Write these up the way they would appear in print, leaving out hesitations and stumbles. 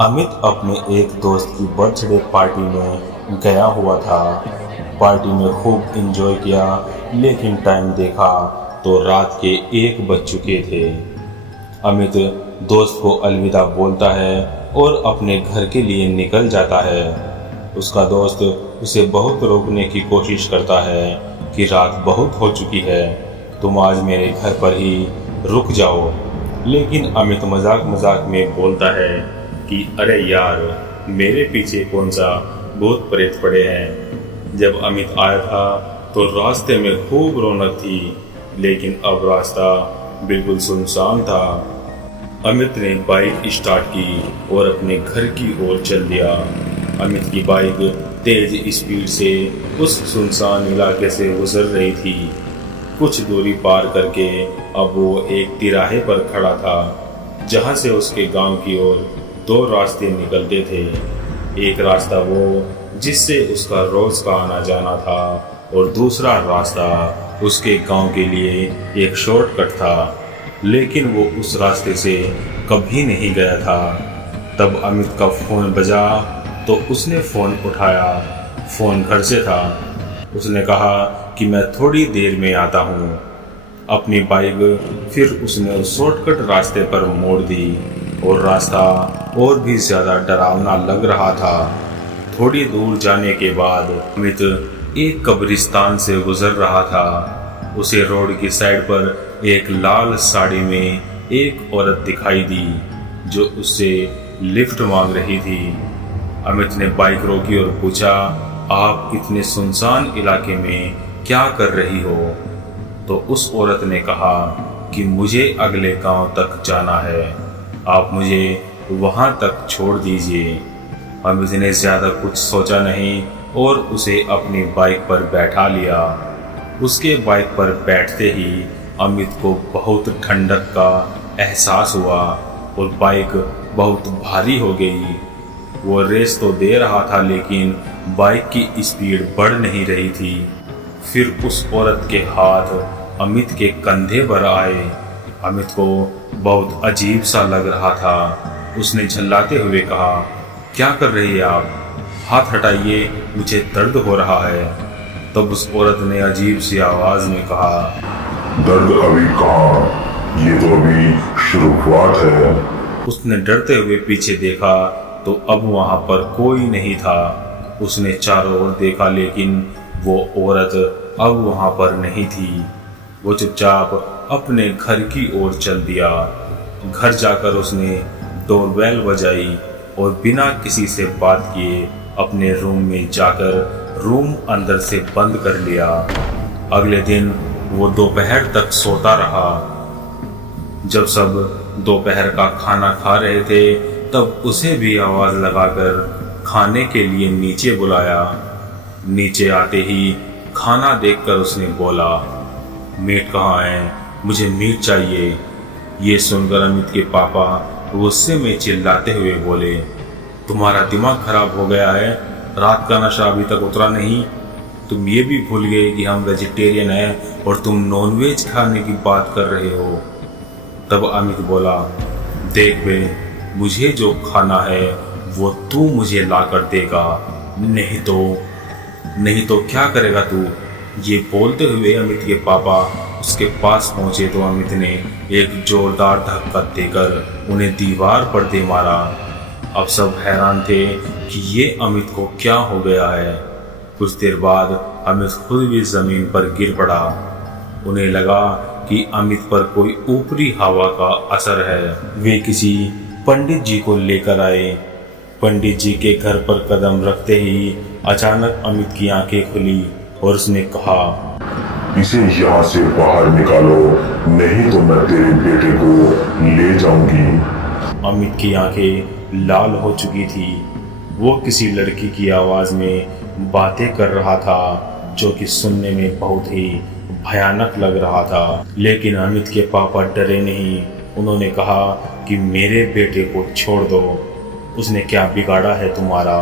अमित अपने एक दोस्त की बर्थडे पार्टी में गया हुआ था। पार्टी में खूब एंजॉय किया, लेकिन टाइम देखा तो रात के 1 बज चुके थे। अमित दोस्त को अलविदा बोलता है और अपने घर के लिए निकल जाता है। उसका दोस्त उसे बहुत रोकने की कोशिश करता है कि रात बहुत हो चुकी है, तुम आज मेरे घर पर ही रुक जाओ। लेकिन अमित मजाक मजाक में बोलता है कि अरे यार, मेरे पीछे कौन सा भूत प्रेत पड़े हैं। जब अमित आया था तो रास्ते में खूब रौनक थी, लेकिन अब रास्ता बिल्कुल सुनसान था। अमित ने बाइक स्टार्ट की और अपने घर की ओर चल दिया। अमित की बाइक तेज स्पीड से उस सुनसान इलाके से गुजर रही थी। कुछ दूरी पार करके अब वो एक तिराहे पर खड़ा था, जहां से उसके गांव की ओर 2 रास्ते निकलते थे। एक रास्ता वो जिससे उसका रोज का आना जाना था, और दूसरा रास्ता उसके गांव के लिए एक शॉर्टकट था, लेकिन वो उस रास्ते से कभी नहीं गया था। तब अमित का फोन बजा तो उसने फोन उठाया। फोन घर से था। उसने कहा कि मैं थोड़ी देर में आता हूँ। अपनी बाइक फिर उसने उस शॉर्टकट रास्ते पर मोड़ दी और रास्ता और भी ज़्यादा डरावना लग रहा था। थोड़ी दूर जाने के बाद अमित एक कब्रिस्तान से गुजर रहा था। उसे रोड की साइड पर एक लाल साड़ी में एक औरत दिखाई दी, जो उससे लिफ्ट मांग रही थी। अमित ने बाइक रोकी और पूछा, आप इतने सुनसान इलाके में क्या कर रही हो? तो उस औरत ने कहा कि मुझे अगले गांव तक जाना है, आप मुझे वहां तक छोड़ दीजिए। अमित ने ज़्यादा कुछ सोचा नहीं और उसे अपनी बाइक पर बैठा लिया। उसके बाइक पर बैठते ही अमित को बहुत ठंडक का एहसास हुआ और बाइक बहुत भारी हो गई। वो रेस तो दे रहा था, लेकिन बाइक की स्पीड बढ़ नहीं रही थी। फिर उस औरत के हाथ अमित के कंधे पर आए। अमित को बहुत अजीब सा लग रहा था। उसने झल्लाते हुए कहा, क्या कर रही है आप? हाथ हटाइए, मुझे दर्द हो रहा है। तब उस औरत ने अजीब सी आवाज में कहा, दर्द अभी कहाँ, ये तो अभी शुरुआत है। उसने डरते हुए पीछे देखा तो अब वहां पर कोई नहीं था। उसने चारों ओर देखा, लेकिन वो औरत अब वहां पर नहीं थी। वो चुपचाप अपने घर की ओर चल दिया। घर जाकर उसने डोरबेल बजाई और बिना किसी से बात किए अपने रूम में जाकर रूम अंदर से बंद कर लिया। अगले दिन वो दोपहर तक सोता रहा। जब सब दोपहर का खाना खा रहे थे, तब उसे भी आवाज लगाकर खाने के लिए नीचे बुलाया। नीचे आते ही खाना देखकर उसने बोला, मीट कहाँ है? मुझे मीट चाहिए। ये सुनकर अमित के पापा गुस्से में चिल्लाते हुए बोले, तुम्हारा दिमाग खराब हो गया है? रात का नशा अभी तक उतरा नहीं? तुम ये भी भूल गए कि हम वेजिटेरियन हैं और तुम नॉनवेज खाने की बात कर रहे हो। तब अमित बोला, देख बे, मुझे जो खाना है वो तू मुझे ला कर देगा, नहीं तो क्या करेगा तू? ये बोलते हुए अमित के पापा उसके पास पहुंचे तो अमित ने एक जोरदार धक्का देकर उन्हें दीवार पर दे मारा। अब सब हैरान थे कि ये अमित को क्या हो गया है। कुछ देर बाद अमित खुद भी जमीन पर गिर पड़ा। उन्हें लगा कि अमित पर कोई ऊपरी हवा का असर है। वे किसी पंडित जी को लेकर आए। पंडित जी के घर पर कदम रखते ही अचानक अमित की आंखें खुली और उसने कहा, इसे यहाँ से बाहर निकालो, नहीं तो मैं तेरे बेटे को ले जाऊंगी। अमित की आंखें लाल हो चुकी थी। वो किसी लड़की की आवाज में बातें कर रहा था, जो कि सुनने में बहुत ही भयानक लग रहा था। लेकिन अमित के पापा डरे नहीं। उन्होंने कहा कि मेरे बेटे को छोड़ दो, उसने क्या बिगाड़ा है तुम्हारा?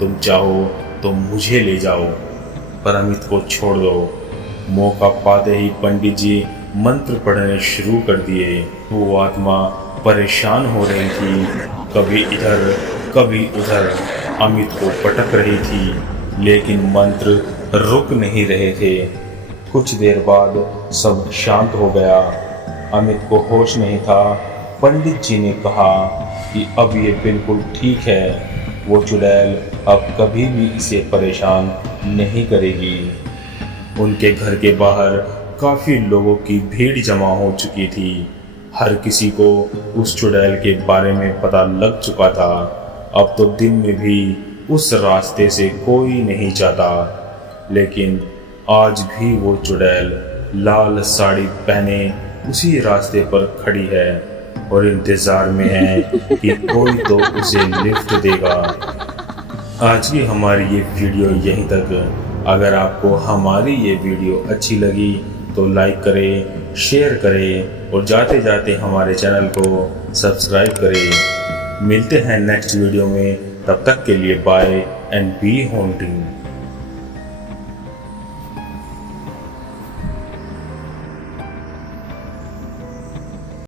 तुम चाहो तो मुझे ले जाओ, पर अमित को छोड़ दो। मौका पाते ही पंडित जी मंत्र पढ़ने शुरू कर दिए। वो आत्मा परेशान हो रही थी, कभी इधर कभी उधर अमित को पटक रही थी, लेकिन मंत्र रुक नहीं रहे थे। कुछ देर बाद सब शांत हो गया। अमित को होश नहीं था। पंडित जी ने कहा कि अब ये बिल्कुल ठीक है, वो चुड़ैल अब कभी भी इसे परेशान नहीं करेगी। उनके घर के बाहर काफी लोगों की भीड़ जमा हो चुकी थी। हर किसी को उस चुड़ैल के बारे में पता लग चुका था। अब तो दिन में भी उस रास्ते से कोई नहीं जाता, लेकिन आज भी वो चुड़ैल लाल साड़ी पहने उसी रास्ते पर खड़ी है और इंतजार में है कि कोई तो उसे लिफ्ट देगा। आज की हमारी ये वीडियो यहीं तक। अगर आपको हमारी ये वीडियो अच्छी लगी तो लाइक करें, शेयर करें और जाते जाते हमारे चैनल को सब्सक्राइब करें। मिलते हैं नेक्स्ट वीडियो में, तब तक के लिए बाय एंड बी हॉन्टिंग।